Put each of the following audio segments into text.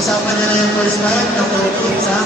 Pag-usapan niya na yung first fight, ng 2 kids, ha?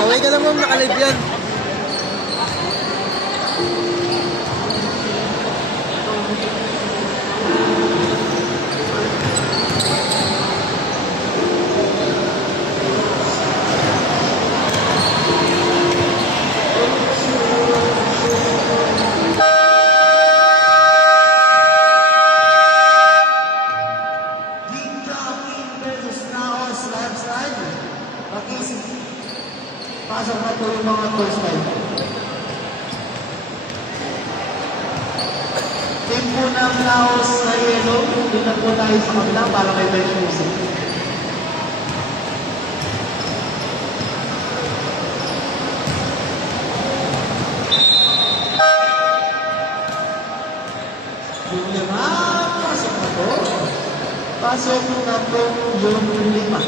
Okay ka lang ma'am, nakalive yan. Pasok na po yung mga first fight. Team po ng Laos na yellow, dito na po tayo sa kabila para may bench music. Yung lima, pasok na po. Pasok na po yung lima.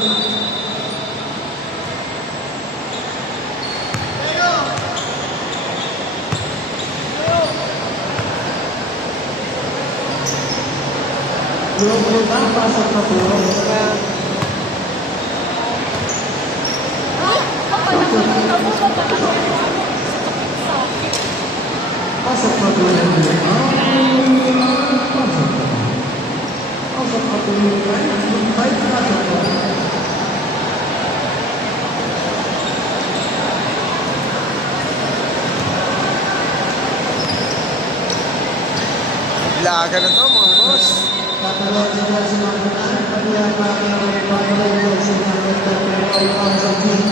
Yung lima, pasok na po. Pasok na po yung lima. Pasok na po yung lima. Pasok na po. Laga na to mga boss. Tatawag sila sa mga kanan, pati ang mga pagkakas sa mga nagtatawa sa King.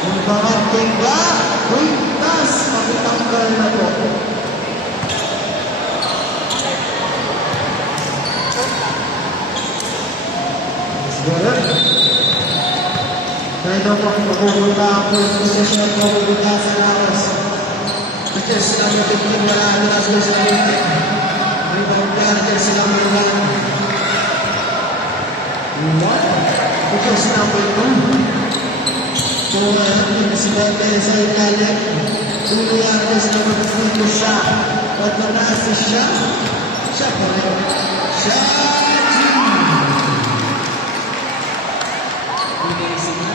Ang mga tingga, wintas, makitanggal na po. Kaya daw po mapupunta ang first position na mapupunta sa Laos. Because sila matitin na alas na sa rin. May pagkakar sila mayroon. Because number 2. Kung sila kayo sa Italia, tuluyan ko sila magpapito siya. At mataas siya, siya pa rin. Siya! Bigay sila.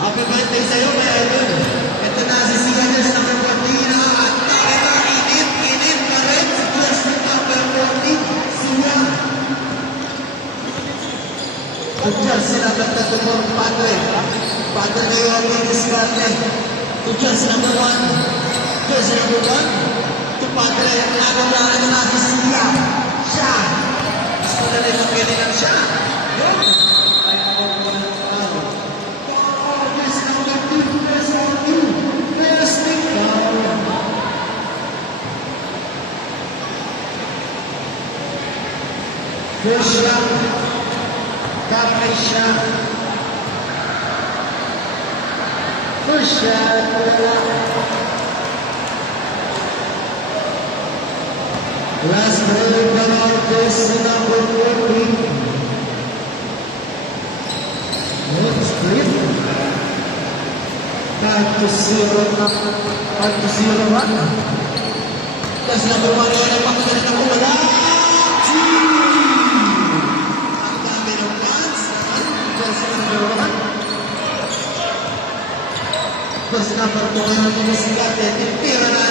Happy birthday sa'yo, Kevin. Ito na si Sianes na kapatid na Padre kayo ang diskarte. To just number one. Just number one. To Padre, nagawala na natin siya. Siya. Gusto na nila kailangan siya. Just number two. Just number two. Just number two. First shot. Kapay siya. First shot. Wala. Last ball ball. This number 14. Next flip. 5-0 na. 5-0 na. That's number 1. Wala na pakagaling ako. Wala. First number 2 ang tinisigat at tira na.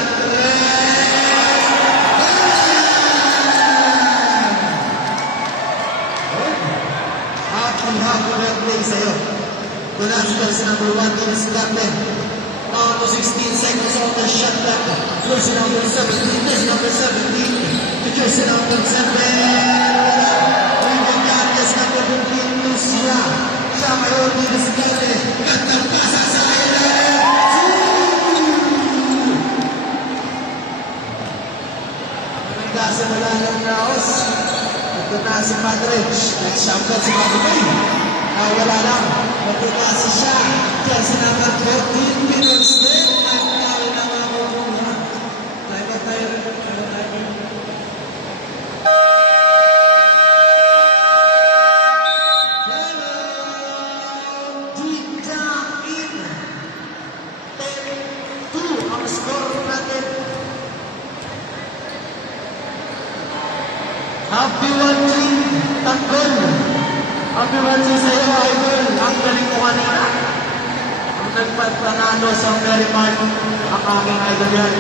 Happy birthday sa'yo. Tulas first number 1 tinisigat at to 16 seconds on the shot clock. First number 17, first number 17, to jersey number 7. First number 15, Lucia. Siya ngayon tinisigat at gandang pasa sa island. Sa malalang naos. Ito na si Padre. Nag-champion si Padre. Wala lang. Magkakasi siya. Jersey number 14. Minutes din. Ay kaya na mga mga. Tayo. Hello. Dita in. 10-2 ang score natin. Happy watching, Tanggol. Happy watching sa iyo, Idol. Ang galing mo kanina. Ang nagpapanalo sa Merriman, ang aming idol yan.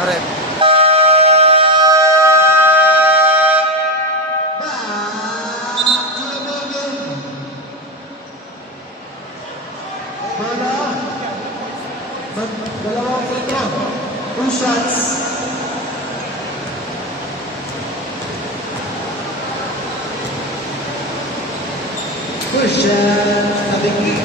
Correct. Back to the building. Bola. Dalawang sentro. 2 shots. First shot. Tabing.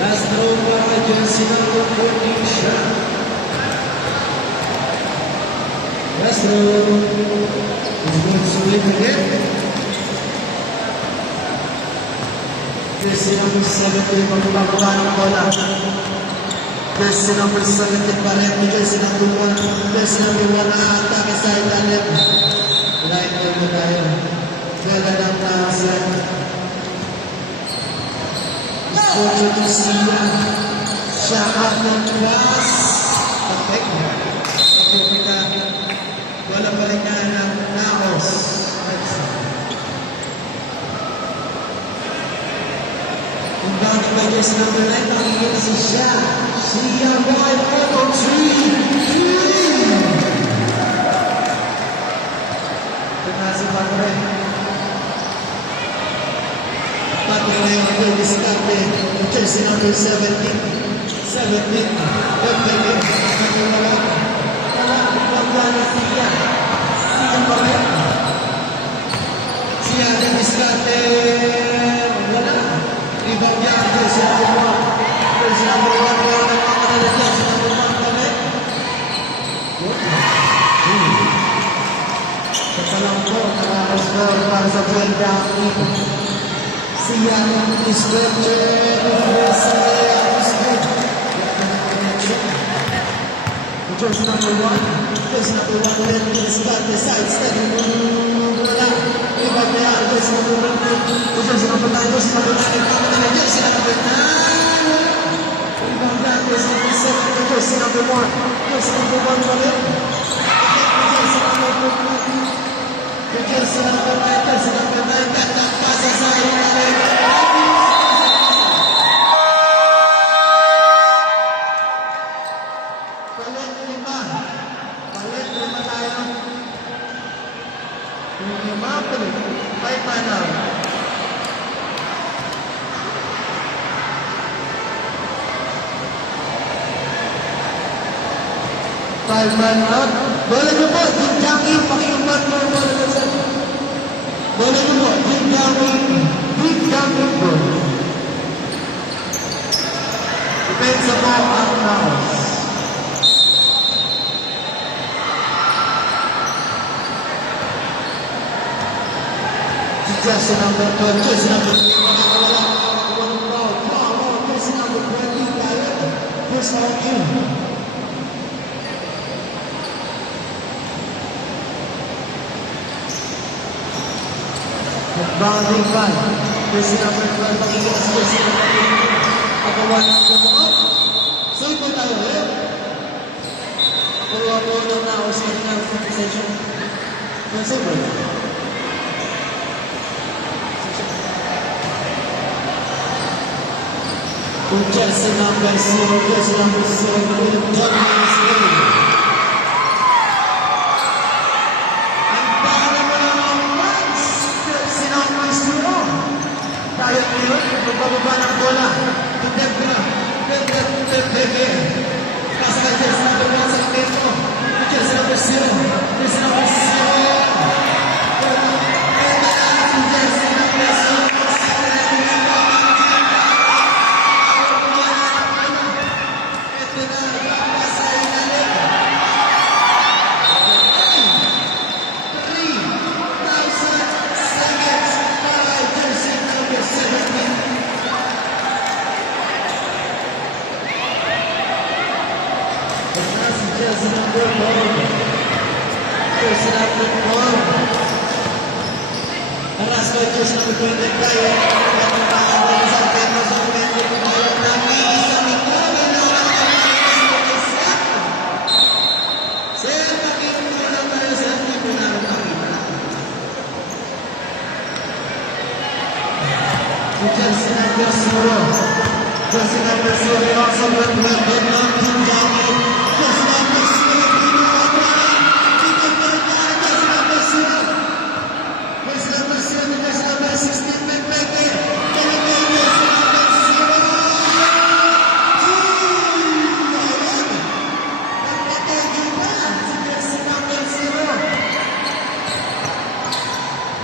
Last throw para jersey number 14 shot. Last throw. It's going to win again. Jersey number 17, magbababa ng bola. Jersey number 17 pa rin. Jersey number 1. Jersey number 1 na atake sa ilalim. Light na tayo. Gala ng nakasan. Sponsor to siya. Siya ang class. Perfect. Wala balikan ng naos. Bounded by jersey number 9, nakikita si Shia. Shia by photo 3. Ito na si Padre. Padre na yung under discarte. Jersey number 17. 17. Pagpagin. Wala. Wala na Shia. Shia pa rin. Shia na discarte. Wala. Ibang yan, jersey number 1. Jersey number 1, wala na mga kanala jersey number 1 kami. Katalang po, nakakascore para sa 12 dami. Siya ng stretcher, jersey number 1. Jersey number 1 ulit, discarte, side step, wala. Ibang yan, jersey number 1. Jersey number 9, jersey number 9, jersey number 9. Ibang yan, jersey number 7, jersey number 1. Jersey number 1 ulit. Jersey number 2. Jersey number 9, jersey number 9. Gandang pasa sa ilalim. Palit lima tayo. Namapoli. 5-man out. 5-man out. Bola niyo po, Jinjang Im, pakiumbat mo ang bola sa bola niyo po, Jinjang Im po. Depensa po ang mouse. Jersey number 12, jersey number 3, makakawala ng foul. Foul, jersey number 20, Garrett. First foul in. Boundary five. Jersey number 12, pakikita sa jersey number 3. Pagawa ng bumuot. Save po tayo ulit. Pagawa po ng naos ng compensation. Save po tayo. Jersey number 0, jersey number 7, John Smith. Ang para mo lang ang Mans, jersey number 0. Tayo ngayon, magbababa ng bola. Pwede. Kasa ka jersey number 1 sa Keto. Jersey number 0, jersey number 0. Jersey number 0. Jersey number 4. Jersey number 4. Aras ko jersey number 20 tayo. Ang pangalan sa Pedro sa Pedro tayo namin sa Mikola na Sir, pakinggan tayo sa tipo na nakita. Jersey number 0. Jersey number 0 also represented on Team Jackie. Jersey number 0, Pino Aguara. Jersey number 0. Jersey number 7, jersey number 16, Pekpeke. Jersey number 0. Nagpatagin na si jersey number 0.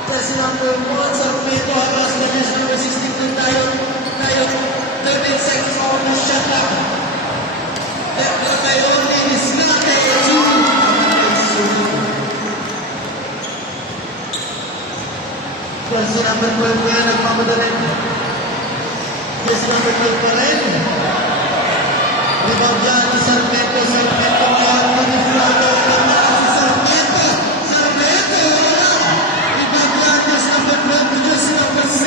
Jersey number 1, Sarmeto Aras. Jersey number 16 tayo. 13 seconds on the shot clock. Jersey number 12 yan, nagmamadali. Jersey number 12 pa rin. Rebound dyan ni Sarmeto ngayon, maniflado. Kamaran si Sarmeto. Rebound dyan, jersey number 12, jersey number 6.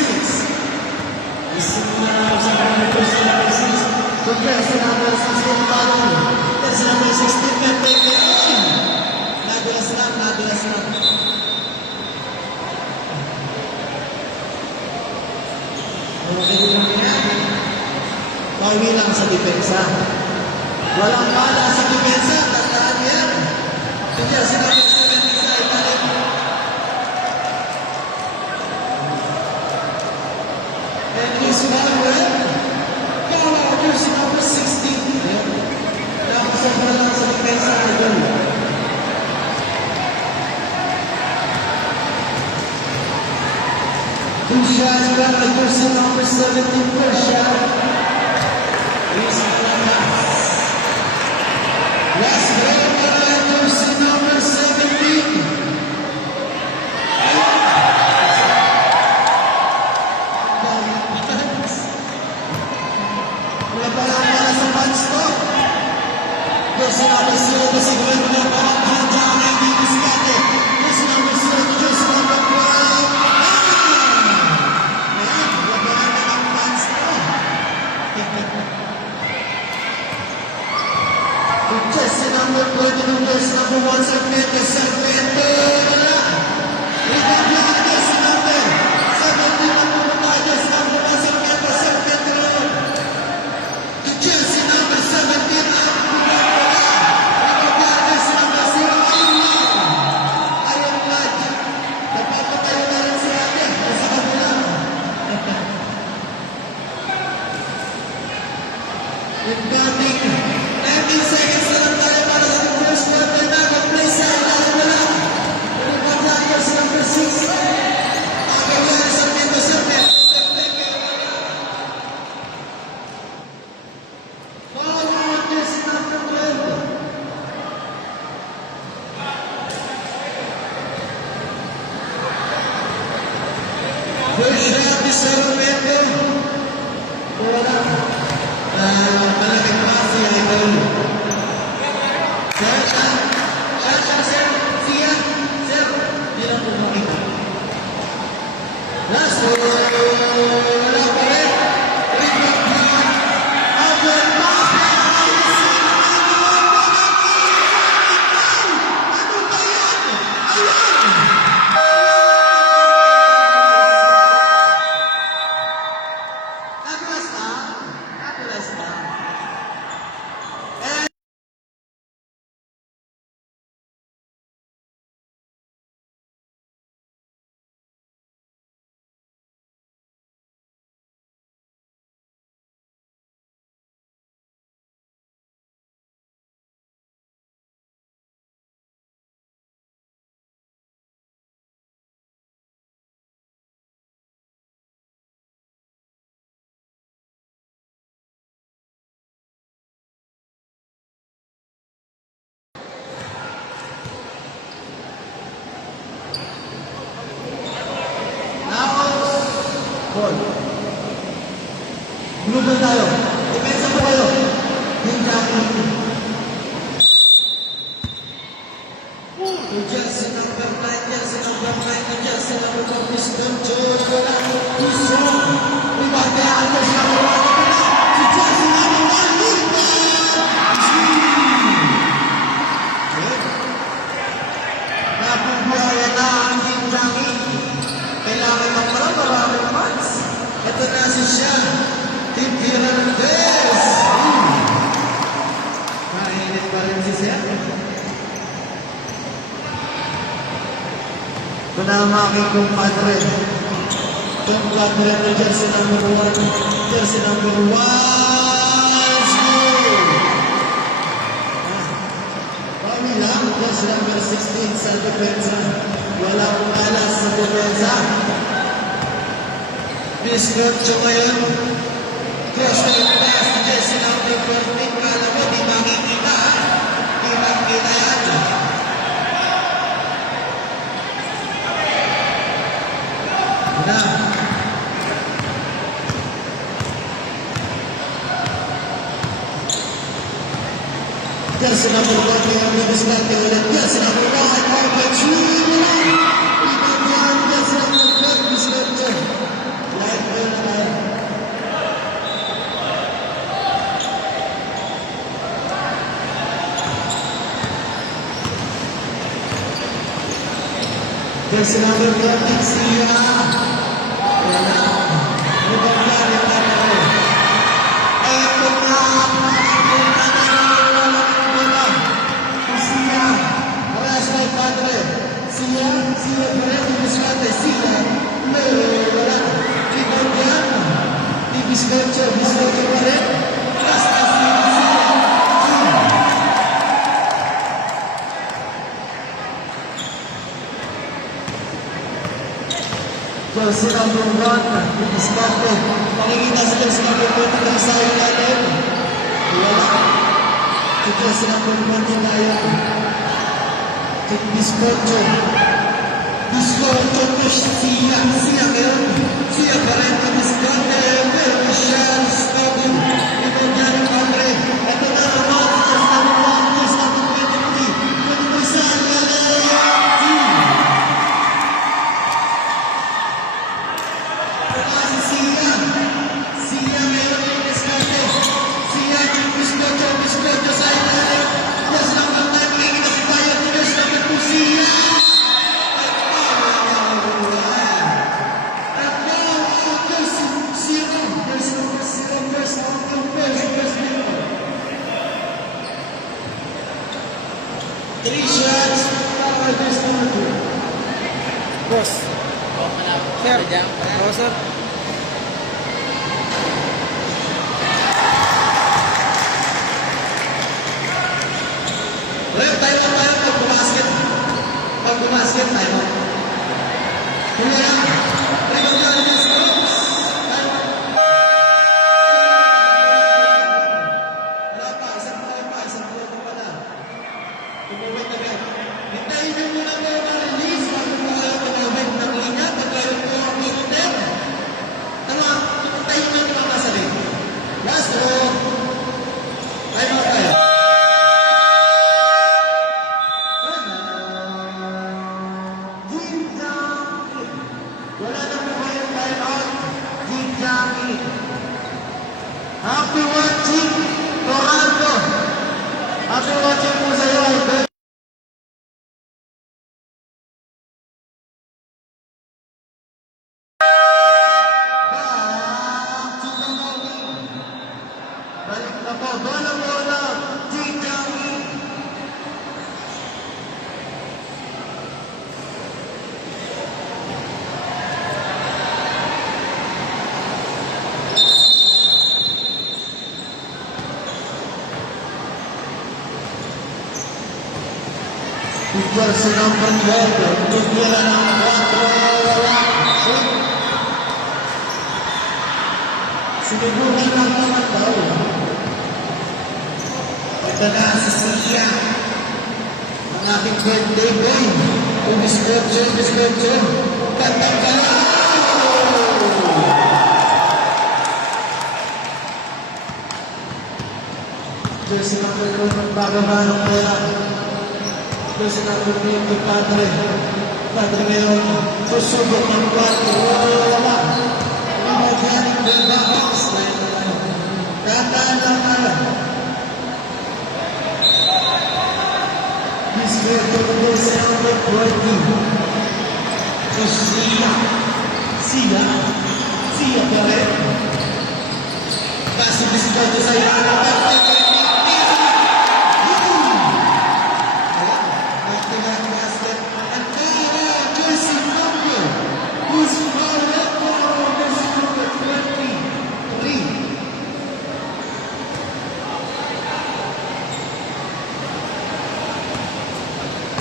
Isip na sa jersey number 6. So jersey number 16 pa rin. Jersey number 16, Pepeke. Nadulas lang. Pawi lang sa depensa. Walang bala sa depensa. Tandaan yan. Si jersey number 7 sa ilalim. And this one, Kala, jersey number 16. Nakasabra lang sa depensa. Two shots by jersey number 17. First shot. Last break by jersey number 17. Wala pa lang para sa punch stop. Jersey number 0, jersey number 1, John Andy Biscate. Jersey number 0, jersey number 12. Wala pa lang ang punch stop. Jersey number 12. First shot is Sarumento. Wala. Malaking pasi ay Idol. Third shot. Shot, sir. Siya. Sir. Hindi lang po makita. Last one. Wala pa rin. Rebound block. Albert Mafia. Ano ba yan? Ayun! Nagulas na. Nagulas na. And now, ball. Global tayo. Depensa po kayo. Hindi ako. Jersey number 9, jersey number 9, jersey number 4, Mr. Jordan. Puso. Ribate ako sa mga si jersey number 1, nabubuhaya na ang ginjangin. Kailangan ng maraming fans. Ito na si siya. Tim Hernandez. Mainit pa rin si siya. Ito na ang aking kumpadre. Kumpadre na jersey number 1. Jersey number 1. Kami lang. Jersey number 16 sa depensa. Walang alas sa depensa. Biscotto ngayon. Cross na yung pass. Jersey number 14. Kala mo, di makikita. Di makikita yan. Na. Jersey number 1 ngayon. Biscotto ulit. Jersey number 1. Open shoot. Wala. Ibang yan. Jersey number 12. Biscotto. Light ball tayo. Jersey number 14, Sia. Wala. Ibang yan yung ano. Eto na. Sia. Oras kay Padre. Sia. Sia pa rin. Biscate. Sia. Wala. Ibang yan. Di Biscotto. Biscotto pa rin. Last na Sia. Jersey number 1, Biscotto. Makikita sa jersey number 20 ng sa ilalim. Wala. Si jersey number 20 tayo. Si Biscotto. Biscotto to Sia. Sia ngayon. Sia pa rin to Biscotto. Pero siya stopping. Ito dyan yung kamre. Ito na naman. Jersey number 23. 23 sa ilalim. Sia ngayon yung Biscotto. Sia yung Biscotto sa ilalim. Yes, number 9, makikita si Bayern. Yes, number 2, Sia. At now, Sia. There's number 0, first zero. 3 shots. Power, there's number 2. Boss. Sir. Oo, sir. Rep, tayo pag bumasket. Pag bumasket, tayo. Huli lang. Rebound na rin sa Rooks. Wala pa, isang floor pa pala. Tumawid na rin. Hintayin nyo muna po na release. Bago po kayo tumawid ng linya. Pag kayo po ang Wala na po kayong time out. Jinjami. Happy watching, Toronto. Happy watching po sa iyo, Albert. Back to the movie. Balik na po. Bola-bola. Jinjami. Jersey number 12, bigyan ng 4, wala. Siniguran lang naman daw. Ito na si Sia. Ang ating birthday boy. Umiskotso. Kantang ka na. Jersey number 12, bababa ng pera. Jersey number 20, Padre. Padre ngayon, susubok ng 4, wala. Organic Bilbaos. Kataan ng ara. Biscuito ng Jersey number 20. Sia pa rin. Kasi Biscuito sa iyo.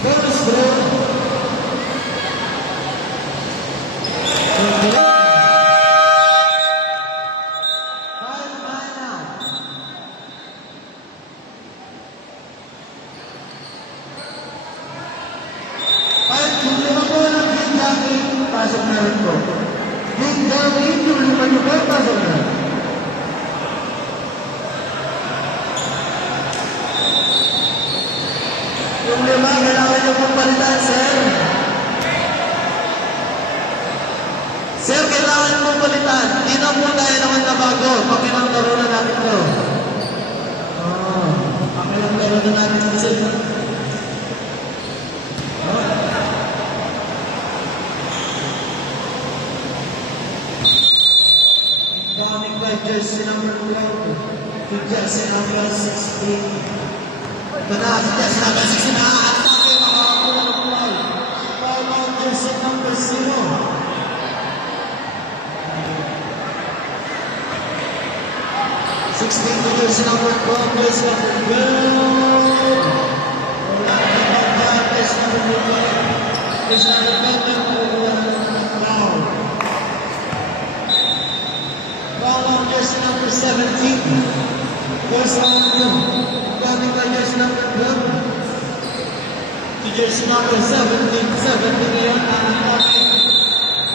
Bonus bro. Pasok na rin po. Yung 5 nyo po, pasok na. Yung 5, kailangan nyo pong palitan, sir. Sir, kailangan pong palitan. Hindi na po tayo naman na bago. Pakilang laro na natin to. Pakilang laro na natin to, sir. Coming by jersey number 12 to jersey number 16. Manaas jersey number 16 na atake mga kapulay. Foul out jersey number 0. Sixteen to jersey number 12, jersey number 12. Wala na naman jersey number 12. Jersey number 12. Foul. Foul on jersey number 17. Jersey number 2. Coming by jersey number 12. To jersey number 17. 17 ngayon ang atake.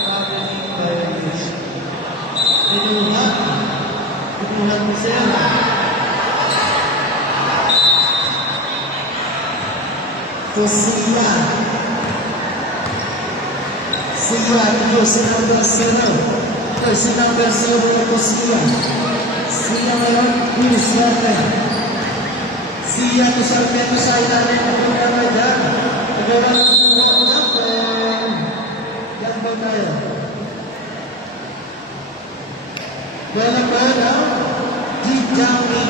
Traveling violation. Pinuhan. Pinuhan mo siya. To Sia. Sia to jersey number 0. Jersey number 0 to Sia. Sia ngayon, Sarpe. Sia to Sarpe sa ilalim ng programa dyan. Nagawa ng programa dyan. Yan ba tayo? Wala ba na? Jinjami.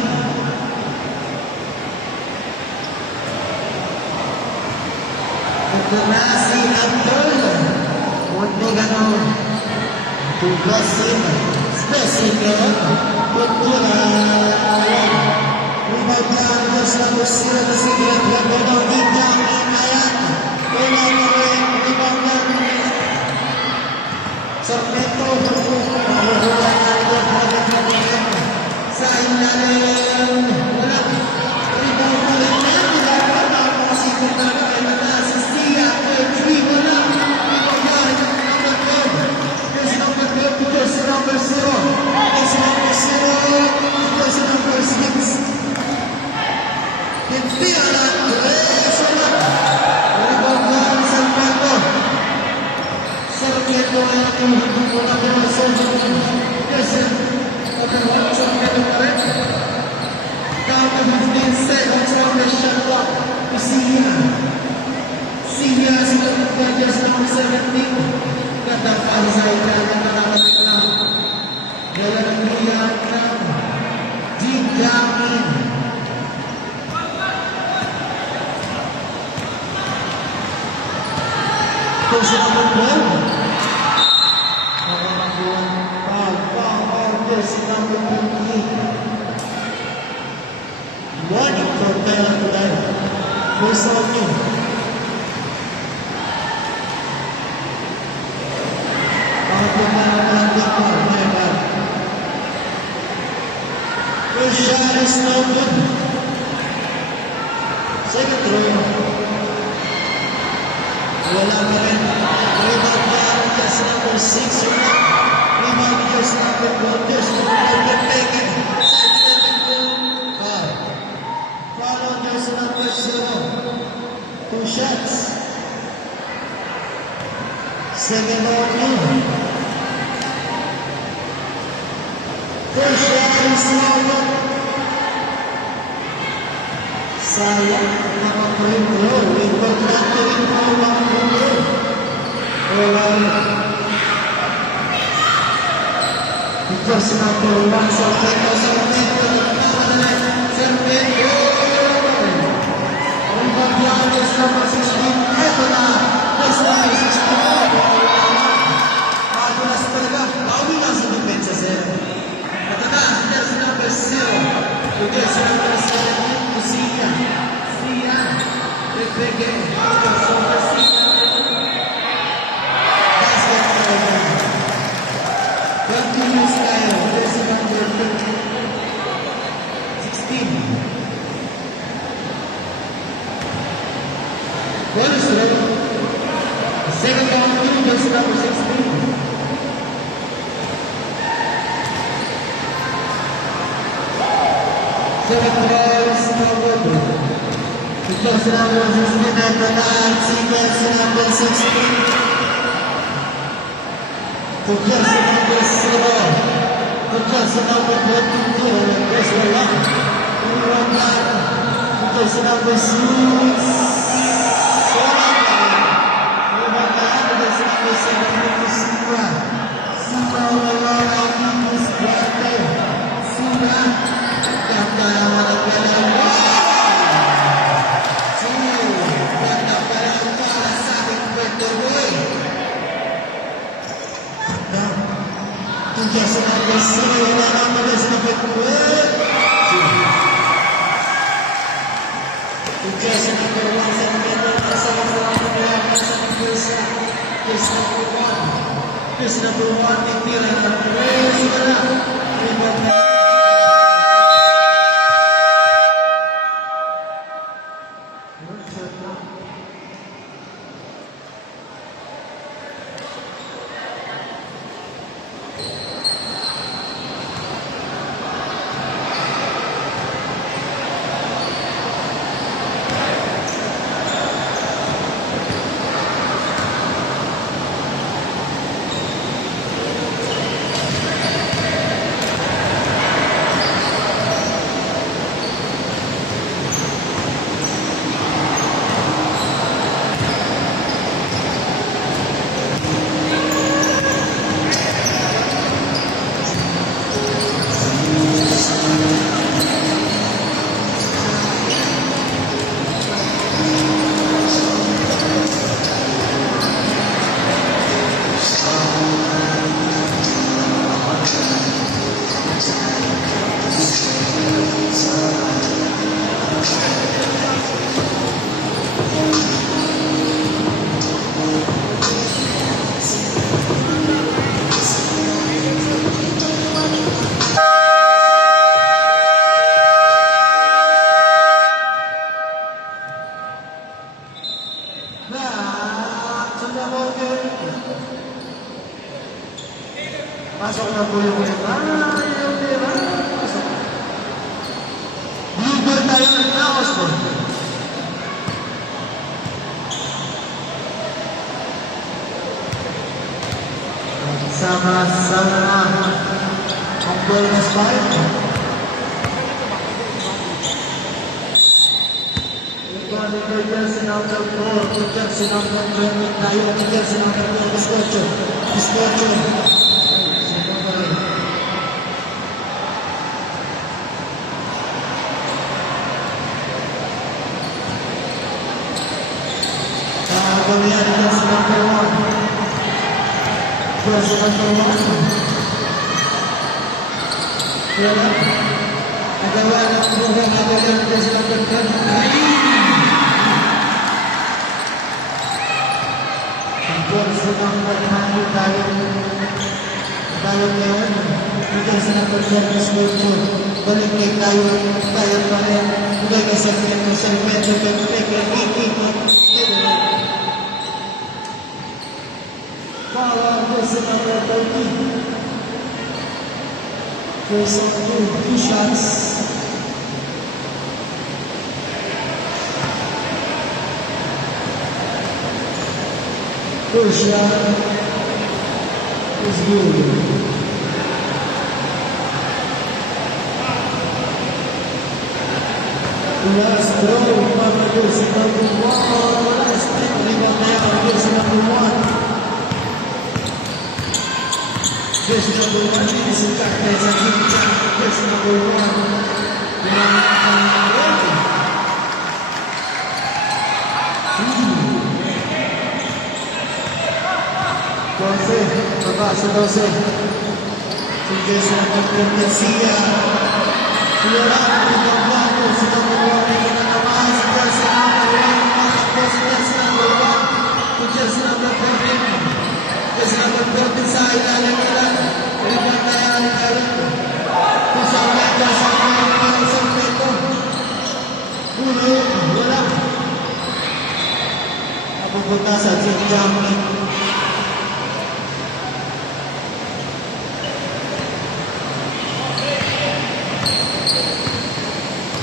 Ito na si Abdul. Huwag mo ganon. Tugasin, spesimen, pagkulang. Ribagyan mo sa musira na sigat, labang bintang inayan. Kailangan mo rin, ribagyan mo rin. Sarmento, mahuhulan na ito, pagkakalian. Sa ilalim, wala. Ribagyan mo rin na, ribagyan mo rin na, sigat na rin na, si Sia, wala. Ribagyan, jersey number 0, jersey number 0, jersey number 6. Hindi alam, wala. Ribagyan sa pagkakalian. Warning for Thailand today. First of all, first shot is no good. Second throw. Wala pa rin. Rebound pa ang just number 6. Rebound just number 1. Just number taken. Side stepping goal. Foul. Foul on just number 0. 2 shots. Second on you. First shot is no good. Sayang nakapring throw. Importante rin po ang throw. Because number 1 sa Teko sa momento na Sergio. Ang paglalas number 16. Ito na. That's number 16. Magulas talaga. Bawi lang sa depensa, sir. Matakas. That's number 0. Because number 7. Sia. Regrege. Number 6. Continuous tayo. There's a number 16. Bonus row. Second round, there's number 16. Second round is number 2. Because number 16 at the time, sequence number 16. Because number 0. Because number 22. There's the 1. Only 1 line. Because number 6. So number 1 line. Because number 7. Sima. Sima wala ang English brother. Sima. Kata naman ang pala. Just number 0, number is number 12. Just number 1, sa number 1, sa number 1, sa number 1. Just number 1. Just number 1, titira na. Praise God. Remember. Pasok na po yung iba. Pasok. Libre tayo ng lawas po. Sama-sama ang bonus 5. Regarding the jersey number 4, the jersey number 20, tayo ang jersey number 4, Biscocho. Biscocho. Pagkakalian ang jersey number 1. Jersey number 1. Kaya nagawa ng buhay nagawa ng jersey number 23. Jersey number 9 tayo ngayon. Jersey number 10 is good to balik kay tayo pa rin. Bigay kay segmento, Power jersey number 30. First on two shots. First shot is good. Last throw from jersey number 1. Last throw from jersey number 1. Jersey number 1 is in fact as a jersey number 1. Sa 12. Si Jersey number 10 Garcia. Iyaran ang pagbabago sa number 1 na naman si Jersey number 1. Matakbo si Jersey number 1. Si Jersey number 13. Jersey number 13 sa ilalim nila. Rebound na yan ang karin. Kung sa peto. Pulo. Wala. Napupunta sa Jim Jamlin.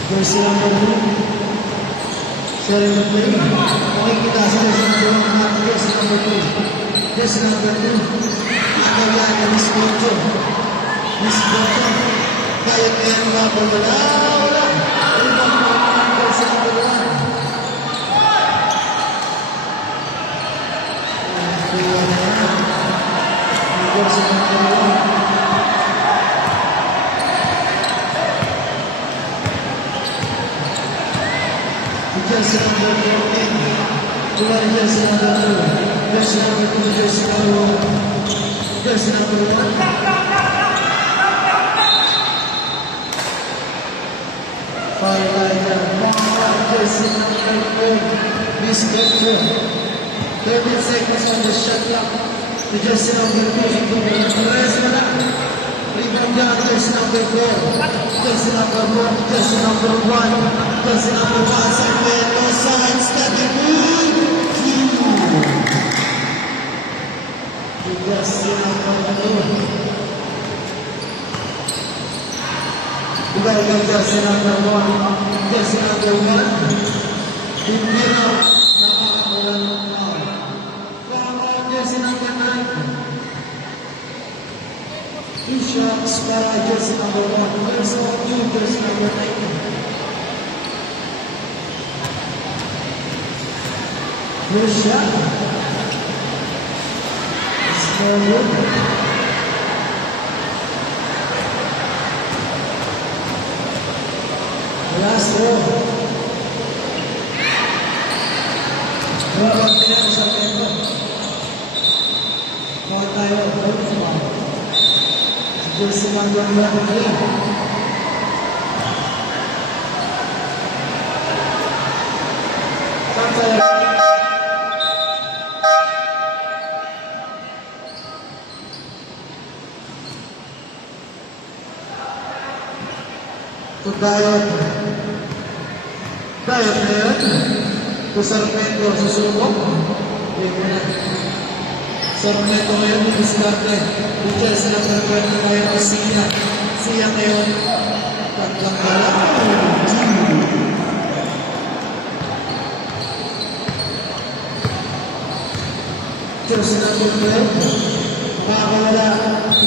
Jersey number 2. Sharing the play. Makikita sa jersey number 1 jersey number 2. Jersey number 2. Nagawa na Miss Bocho. Miss Bocho. Kaya mga wala. Jersey number 1. Jersey number 1. Jersey number 14. Keluar jersey number 2. Jersey number 2, jersey number 1. Jersey number 1. Five-liner. Jersey number 4. Miss Victor. 30 seconds on the shot clock. The jersey number 2. Rest mo na. Rebound down, jersey number 4. Jersey number 1. Jersey number 1. Jersey number 1. Segmento, side, stepping in. Jersey number 2. Bukan jersey number 1. Jersey number 1. Hindi na nakakakuha ng foul. Foul, jersey number 9. 2 shots para jersey number 1. First of 2, jersey number 9. First shot. Small look. Last throw. Berapa kira sa tempo? Kuha tayo. Jersey number 1. Sampai Dayot na yan. Ito Sarmento susubok. Sarmento ngayon yung diskarte. Bukya sila pagkakita ngayon ang Siya. Siya ngayon tatlong bala. Jersey number 12. Makakawala.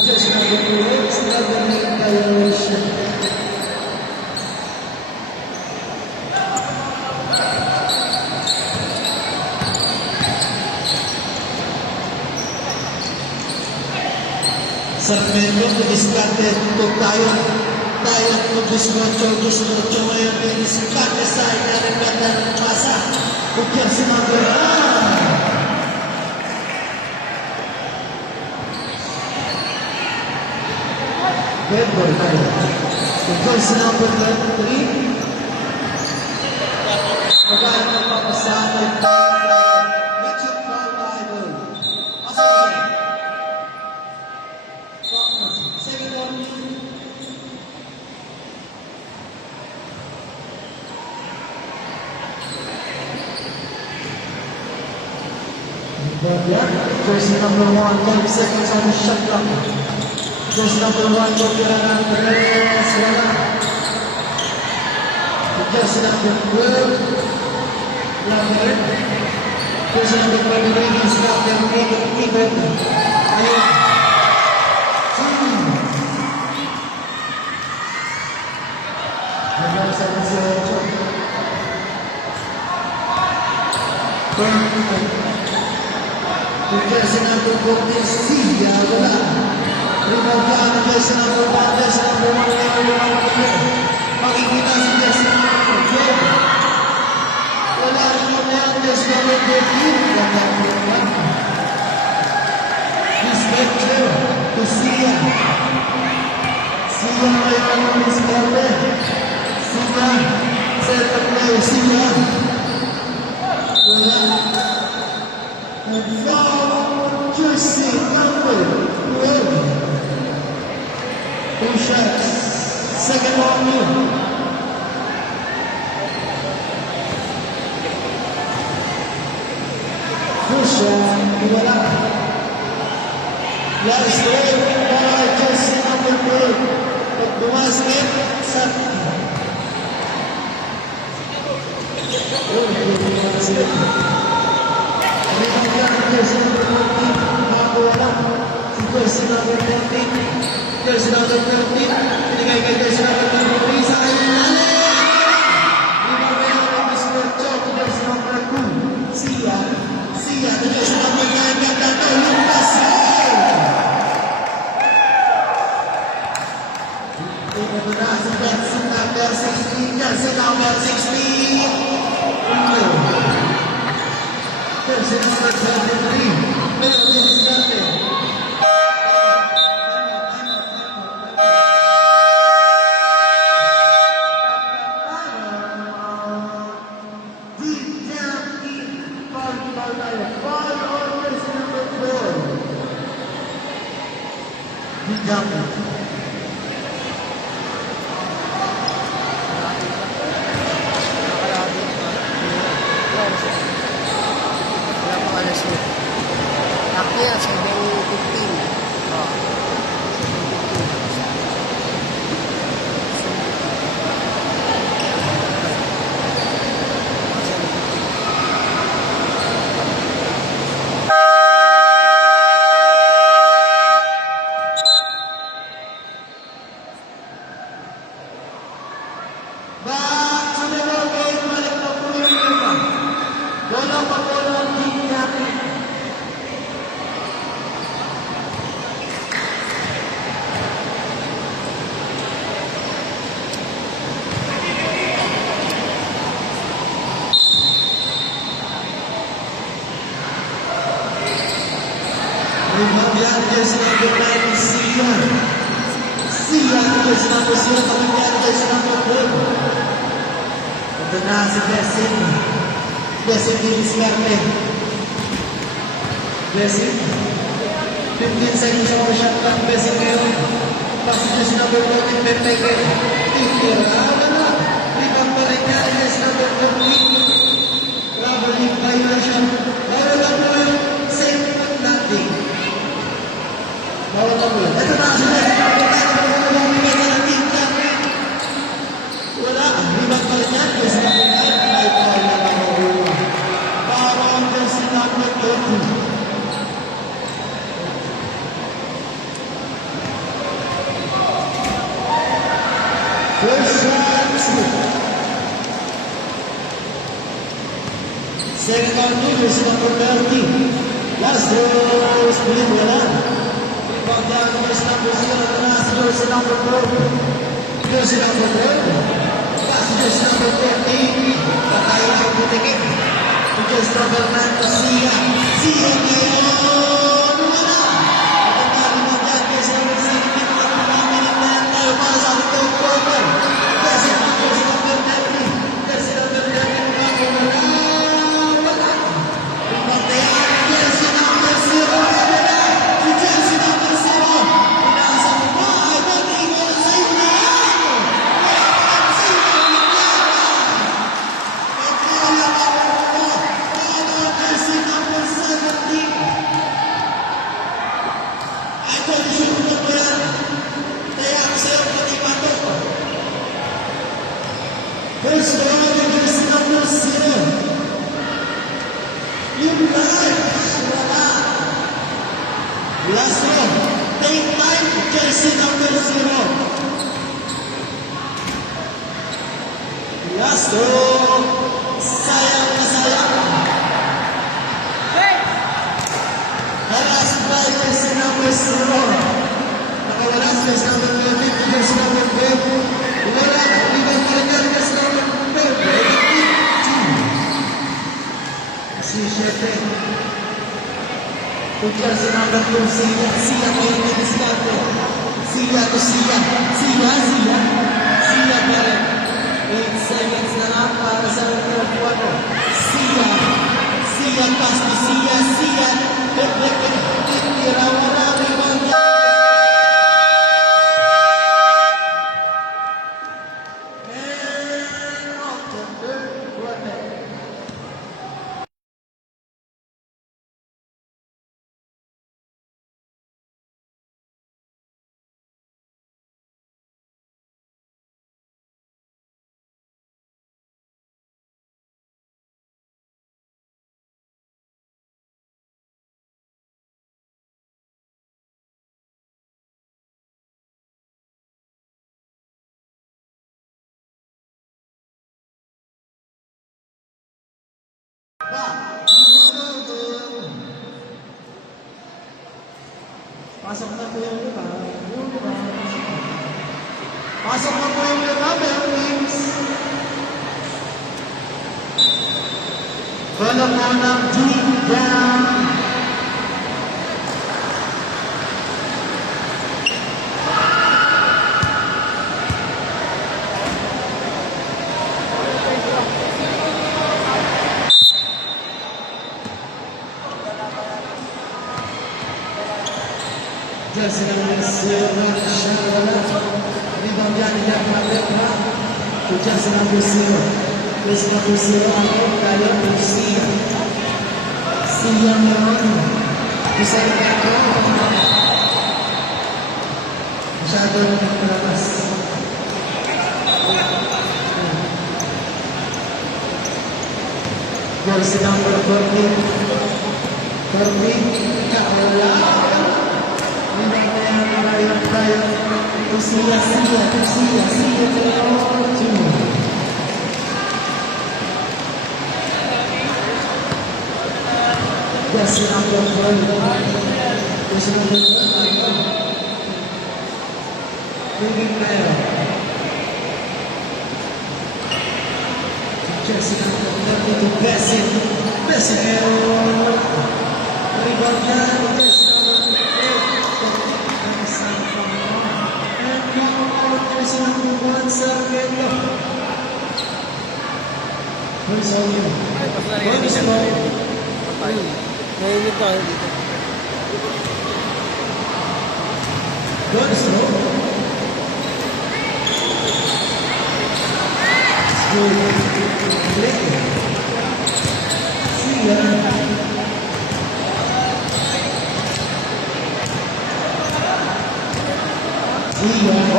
Just number 2, struggling violation. Sarmento, diskarte kung tayo kung gusto ngayon may diskarte sa inaring ganda ng pasa. Kung jersey number 1. Good ball tayo. Kung jersey number 3. Magana ng papasahan tayo. Richard Paul Bible. Pasok siya. Second one. Jersey number 1, 5 seconds on the shot clock. Jersey number 1, Jokiran Perez, wala. Jersey number 12, Lambert. Jersey number 23, Slater, Even. Ayun. Hanggang sa 18. Jersey number 14, Sia, wala. Rebound ang jersey number 1, jersey number 1, makikita si jersey number 12. Wala rin mo na yan, jersey number 13, wala mo naman. This lecture to Sia. Sia ngayon ang diskarte. Sia, set up play, Sia. Wala. And now, jersey number 12. 2 shots. Second one new. First shot, wala. Last play, para jersey number 12. Pag bumasket, sa... Jersey number 14, makakuwala. Si jersey number 14, jersey number 13, pinigay kay jersey number 23, sa kanyang lalim! Ibabaya ng Mr. Chok, jersey number 2, Sia, the jersey number 9, ganda to, Lucas Sale! Ito na si jersey number 16, jersey number 16, jersey number 73, pero diskarte. Kaya 7:15. Back to the ball game, balik na po yung iba. Bola pa po ng team natin. Rebound jersey number 9, Sia. Sia, jersey number 0, kapagyan jersey number 12. Ito na si Blessing. Blessing di diskarte. Blessing. 15 seconds ako shot clock. Blessing ngayon. Tapos jersey number 14, Pepeke. Tira, wala na. Rebound pa rin niya, jersey number 14. Traveling violation. Bawal lang mo yung safe but nothing. Bawal lang mo yun. Ito na si Blessing. Wala. Rebound pa rin niya, jersey number 9. Ay, foul na ako. Para ang jersey number 13. lagi jersey number 30. Lastros Bilimbalan. Rebound down against number 0. Last jersey number 4. Jersey number 4. Last jersey number 14. Patay na ang butikit. Jersey number 9. Sia. Sia ngayon. Wala. Pagkakali mo dyan. Jersey number 17. Ang pamilip na yan tayo para sa ating quarter. Jersey number 30. Jersey number 30. First one, jersey number 0. Yung live, wala. Last one, take time, jersey number 0. Last one, sayang na sayang. Last by jersey number 0. Nakawala sa jersey number 20, jersey number 12. Wala, ibang talaga jersey number 12. Si Shepe. Jersey number 2, Sia. Sia ko yung diskarte. Sia to Sia. Sia. Sia Beren. 8 seconds na lang para sa third quarter. Sia. Sia pass to Sia. Sia. Tira wala. Rebound. And off the third quarter. Pasok na po yung iba. Pasok na po yung iba, Belkins. Bola po ng deep down. Jersey number 0, Shalala. Rebound yan, Jack Mabeka. To jersey number 0. Jersey number 0, ano? Kaya to Sia. Sia ngayon. Isa rin ako. Masyado na nagpalabas. Jersey number 14. 14. Kakawala. Sia. Jersey number 12. Jersey number 12. Moving player. Jersey number 30 to Bessie. Bessie. Rebound yan. Jersey number 1 Sargento. Where's all you? Where's all you? Naiinip tayo dito. Where's all you?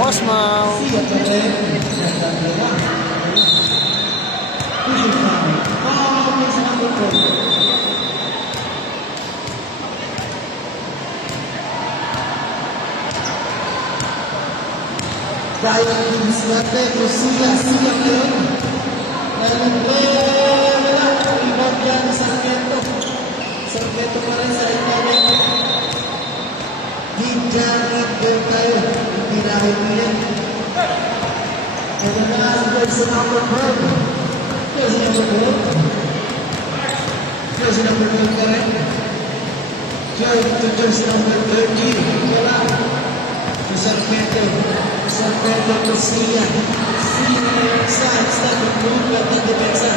Osmao. Dahil ang diskarte ko sila ngayon. Dahil ang rebound yan sa Sarmiento pa rin sa ilalim. Dijanit din tayo. Pinahuli. And the last person number 12. Jersey number 12. Jersey number 12 pa rin. Jersey number 30. Wala. To Sarmiento. Sarmiento to Sia. Sia start to move at the defense.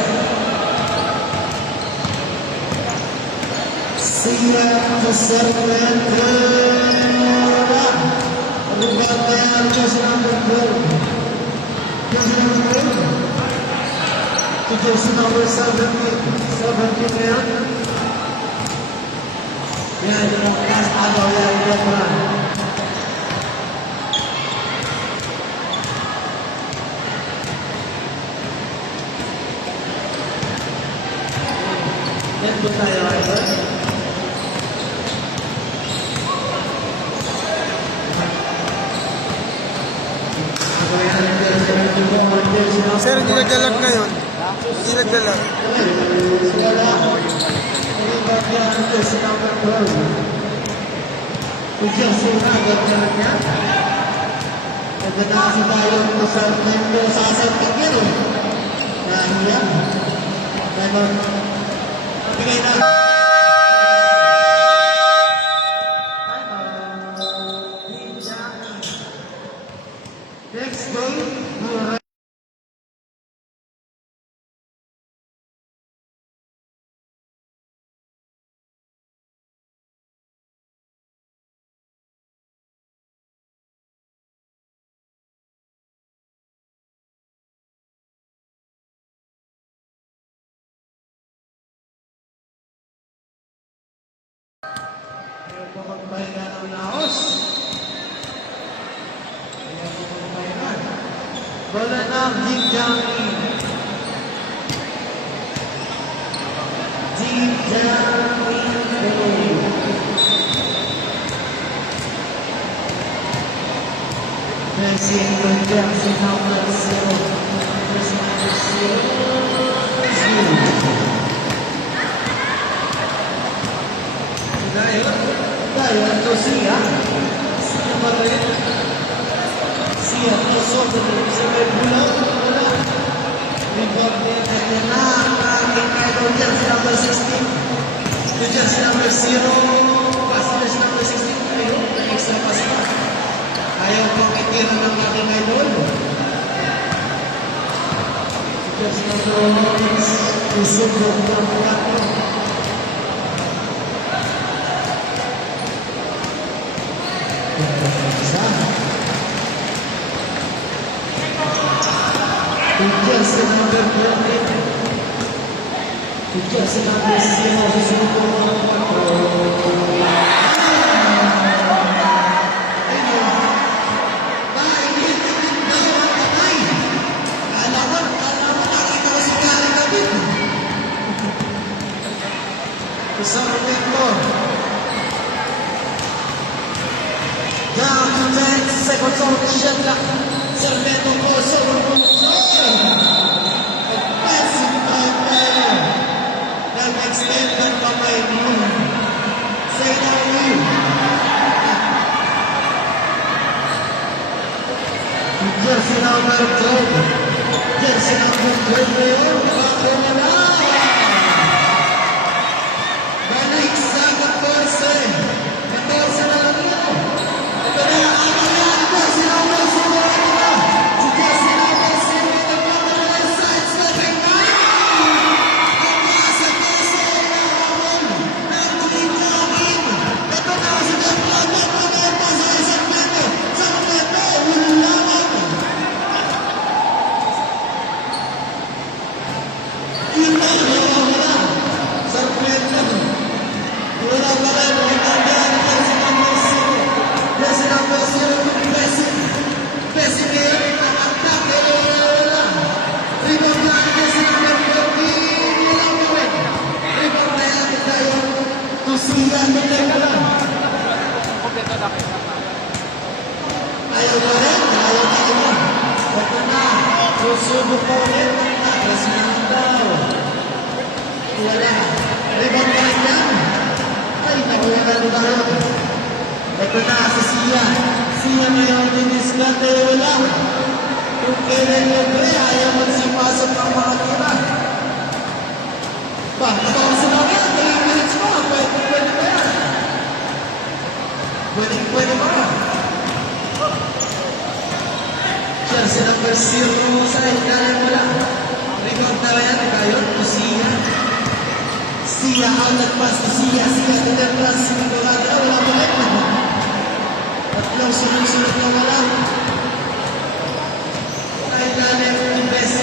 Sia to Sarmiento. Rebound by jersey number 12. Jersey number 12. To jersey number 17. 17 na yan. Yan, yung last agaw yan, Lebron. Yan po tayo, Ivan. Sir, hindi nagdalag ngayon. Hindi nagdalag. Nagdadasi tayo sa member sa Santagyan eh. Nahiya. Bigay na. Next game, magpahinga ng laos. Ayan po magpahinga. Bola ng Deep Johnny. Deep Johnny. Messi and Jackson number 0. Messi number 0. Dai, to Sia. Sia pa rin. Sia, to Soto. Sia, Bula. Rebound din natin na ating idol jersey number 16. Yung jersey number 0. Pass jersey number 16. Ayun, extra pass na. Ayaw pang itira ng ating idol. Jersey number 1. Isubo ng 4. Jersey number 20. Jersey number 0. Susunod po ng 4. Sarmiento. Down to 10 seconds on the shot clock. Sarmiento po, passing by player. Nag-extend ng kamay mo. Say now you. Jersey number 12. Jersey number 12 ngayon. Bago na lang. Balik sa 14. 14 na lang yun. Ito na ang aking yan. Jersey number 0. Si Jersey number 0. Nagpapala na yung side stepping na. Ang nasa puso na naman. Nagtuloy na akin. Ito na si Jersey number 0. Sa isang meto. Sa meto. Ulaman. Yun na. Wala. Sa meto. Wala pa rin. Jersey number 0. Messi ngayon. Ang-attack. Wala. Rebound na ang Jersey number 40. Wala pa rin. Rebound na yan. Tayo. Tusiyan. Wala ka lang. Ayaw pa rin. Ayaw na ito. Ito na. Susubok pa ulit. Jersey number daw. Wala. Rebound pa rin yan. Pangilan tayo. Ito na si Sia. Sia ngayon diniskarte wala. Kung kailan libre, ayaw magsipasok ng mga tira. Ba, ito ang sinabi, 3 minutes mo, pwede ba yan? Pwede ba? Jersey number 0 sa ilalim mo lang. Record na yan, ito yun, o Sia. Sia, outlet pass ni Sia. Sia, tinetras, sigurado na, wala mo rin. Tatlong sunod-sunod na wala. Sa ilalim, best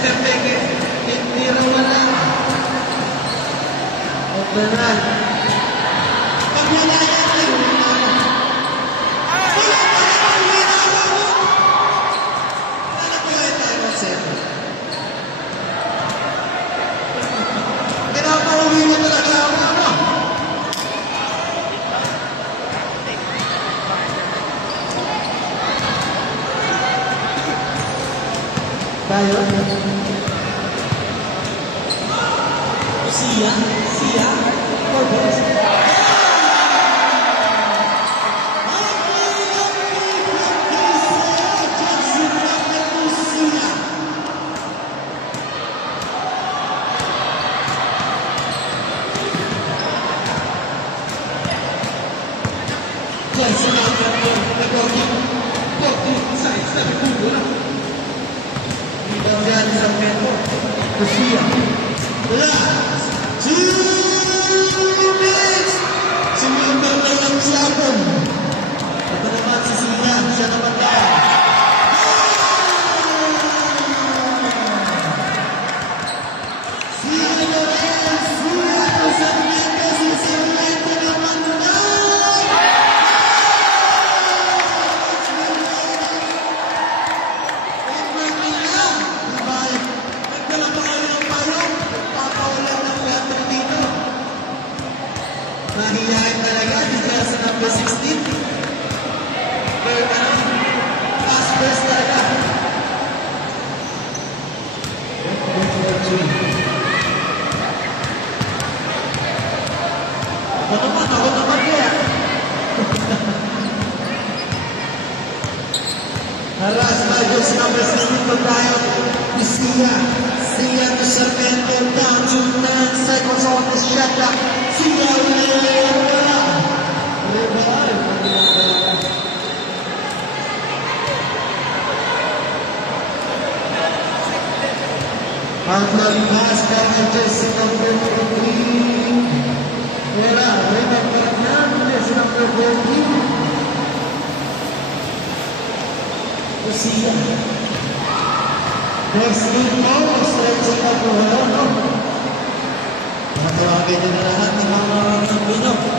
perfect. Hindi raw wala. Okay na. Pag wala yan, ay wala. Pinapauwi mo talaga ako, ano? Tayo? Sia? Purpose? Last 2 minutes! Sumundang na lang si Apon. Ito naman si Sia. Siya naman na. Sia na rin! Sia! Sarmiento! Si Sarmiento naman na! Mahihayin talaga si Jersey number 16. Pero fast burst talaga. Ako naman kaya. Haras by Jersey number 16 po tayo. Sia to Sarmiento down to 9 seconds on this shot clock. Sia ang nalibas kay Jersey number 14. Wala, may nagparat yan, Jersey number 14. Sia. Next week mo, stretching up mo, no? Matawagin na lahat ng mga Pilipino.